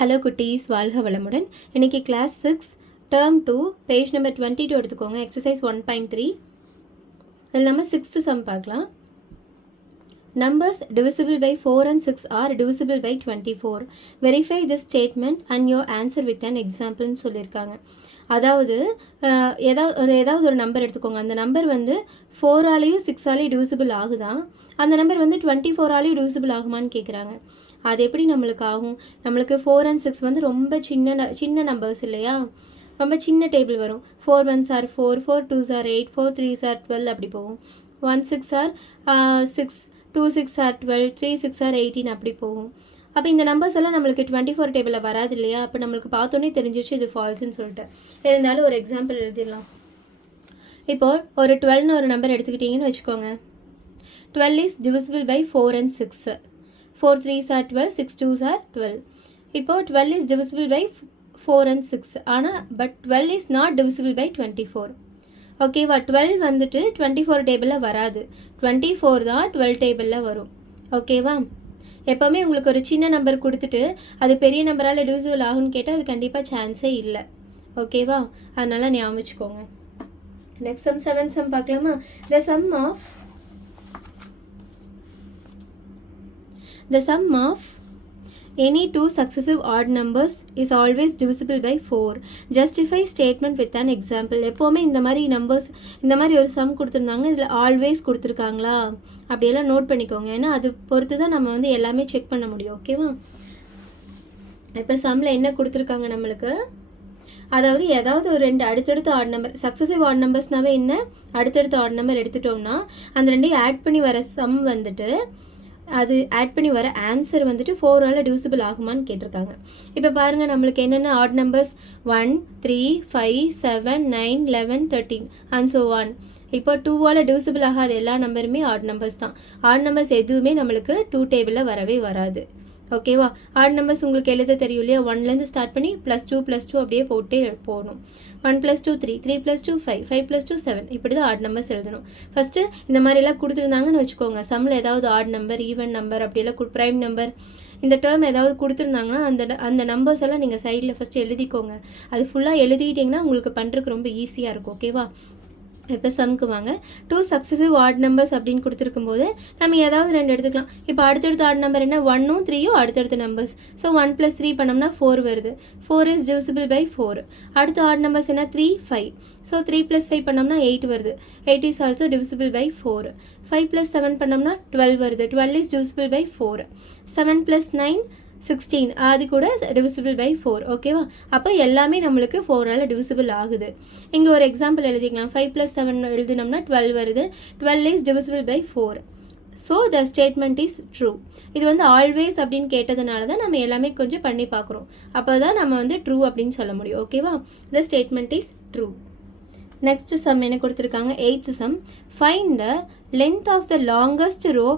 Hello குட்டீஸ், வாழ்க வளமுடன். இன்றைக்கி கிளாஸ் 6 டேர்ம் 2 பேஜ் நம்பர் 22 எடுத்துக்கோங்க. எக்ஸசைஸ் 1.3. இதில் நம்ம 6th சம் பார்க்கலாம். Numbers divisible by 4 and 6 are divisible by 24. Verify this statement and your answer with an example சொல்லியிருக்காங்க. அதாவது ஏதாவது ஒரு நம்பர் எடுத்துக்கோங்க. அந்த நம்பர் வந்து 4ஆலேயும் 6ஆலேயும் டிவிசிபிள் ஆகுதான். அந்த நம்பர் வந்து 24ஆலேயும் டிவிசிபிள் ஆகுமான்னு கேட்குறாங்க. அது எப்படி நம்மளுக்கு ஆகும்? நம்மளுக்கு 4 and 6 வந்து ரொம்ப சின்ன நம்பர்ஸ் இல்லையா? ரொம்ப சின்ன டேபிள் வரும். 4 1s are 4, 4 2s are 8, 4 3s are 12 அப்படி போகும். 1 6 are 6, 2 6 are 12, 3 6 are 18 அப்படி போகும். அப்போ இந்த நம்பர்ஸ் எல்லாம் நம்மளுக்கு 24 டேபிளில் வராது இல்லையா? அப்போ நம்மளுக்கு பார்த்தோன்னே தெரிஞ்சிச்சு இது ஃபால்ஸ்ன்னு சொல்லிட்டு. இருந்தாலும் ஒரு எக்ஸாம்பிள் எழுதிடலாம். இப்போது ஒரு 12ன்னு ஒரு நம்பர் எடுத்துக்கிட்டிங்கன்னு வச்சுக்கோங்க. 12 is divisible by 4 and 6. 4 3s are 12, 6 2s are 12. இப்போது 12 is divisible by 4 and 6. ஆனால் but 12 is not divisible by 24. ஓகேவா? 12 வந்துட்டு 24 டேபிளில் வராது. 24 தான் 12 டேபிளில் வரும். ஓகேவா? எப்போவுமே உங்களுக்கு ஒரு சின்ன நம்பர் கொடுத்துட்டு அது பெரிய நம்பரால் டிவிசிபிள் ஆகும்னு கேட்டால் அது கண்டிப்பாக சான்ஸே இல்லை. ஓகேவா? அதனால் ஞாபகம் வச்சுக்கோங்க. நெக்ஸ்ட் சம் 7 சம் பார்க்கலாமா? The sum of any two successive odd numbers is always divisible by 4. Justify statement with an example. எப்போவுமே இந்த மாதிரி நம்பர்ஸ், இந்த மாதிரி ஒரு சம் கொடுத்துருந்தாங்க, இதில் ஆல்வேஸ் கொடுத்துருக்காங்களா அப்படியெல்லாம் நோட் பண்ணிக்கோங்க. ஏன்னா அது பொறுத்து தான் நம்ம வந்து எல்லாமே செக் பண்ண முடியும். ஓகேவா? இப்போ சம்மில் என்ன கொடுத்துருக்காங்க நம்மளுக்கு? அதாவது ஏதாவது ஒரு ரெண்டு அடுத்தடுத்த ஆட் நம்பர், சக்ஸசிவ் ஆட் நம்பர்ஸ்னாவே என்ன, அடுத்தடுத்த ஆட் நம்பர் எடுத்துட்டோம்னா அந்த ரெண்டையும் ஆட் பண்ணி வர சம் வந்துட்டு அது ஆட் பண்ணி வர ஆன்சர் வந்துட்டு 4ஆல் டிவிசிபிள் ஆகுமான்னு கேட்டிருக்காங்க. இப்போ பாருங்கள், நம்மளுக்கு என்னென்ன odd numbers 1 3 5 7 9 11 13 and so on. இப்போ 2ஆல் டிவிசிபிள் ஆகாத எல்லா நம்பருமே ஆட் நம்பர்ஸ் தான். ஆட் நம்பர்ஸ் எதுவுமே நம்மளுக்கு 2 டேபிளில் வரவே வராது. ஓகேவா? ஆட் நம்பர்ஸ் உங்களுக்கு எழுத தெரியும் இல்லையா? 1லேருந்து ஸ்டார்ட் பண்ணி +2 அப்படியே போட்டே போகணும். 1 + 2 3, 3 + 2 5, 5 + 2 7 இப்படி தான் ஆட் நம்பர்ஸ் எழுதணும். ஃபஸ்ட்டு இந்த மாதிரிலாம் கொடுத்துருந்தாங்கன்னு வச்சுக்கோங்க. சம்மில் ஏதாவது ஆட் நம்பர், ஈவன் நம்பர் அப்படியெல்லாம் ப்ரைம் நம்பர் இந்த டேர்ம் ஏதாவது கொடுத்துருந்தாங்கன்னா அந்த நம்பர்ஸ் எல்லாம் நீங்கள் சைடில் ஃபஸ்ட்டு எழுதிக்கோங்க. அது ஃபுல்லாக எழுதிட்டிங்கன்னா உங்களுக்கு பண்ணுறதுக்கு ரொம்ப ஈஸியாக இருக்கும். ஓகேவா? இப்போ சம்க்கு வாங்க. 2 சக்ஸசிவ் ஆட் நம்பர்ஸ் அப்படின்னு கொடுத்துருக்கும்போது நம்ம ஏதாவது ரெண்டு எடுத்துக்கலாம். இப்போ அடுத்தடுத்த ஆட் நம்பர் என்ன, 1ம் 3யும் அடுத்தடுத்த நம்பர்ஸ். ஸோ 1 + 3 பண்ணோம்னா 4 வருது. 4 is divisible by 4. அடுத்த ஆட் நம்பர்ஸ் என்ன, 3 5. ஸோ 3 + 5 பண்ணோம்னா 8 வருது. 8 is also divisible by 4. 5 + 7 பண்ணோம்னா 12 வருது. 12 is divisible by 4. 7 + 9 16, அது கூட டிவிசிபிள் பை 4. ஓகேவா? அப்போ எல்லாமே நம்மளுக்கு 4ஆல் டிவிசிபிள் ஆகுது. இங்கே ஒரு எக்ஸாம்பிள் எழுதிக்கலாம். 5 + 7 எழுதினோம்னா 12 வருது. 12 is divisible by 4. So the statement is true. இது வந்து ஆல்வேஸ் அப்படின்னு கேட்டதுனால தான் நம்ம எல்லாமே கொஞ்சம் பண்ணி பார்க்குறோம். அப்போ தான் நம்ம வந்து ட்ரூ அப்படின்னு சொல்ல முடியும். ஓகேவா? The statement is true. Next sum என்ன கொடுத்துருக்காங்க? 8th sum. Find the length of the longest row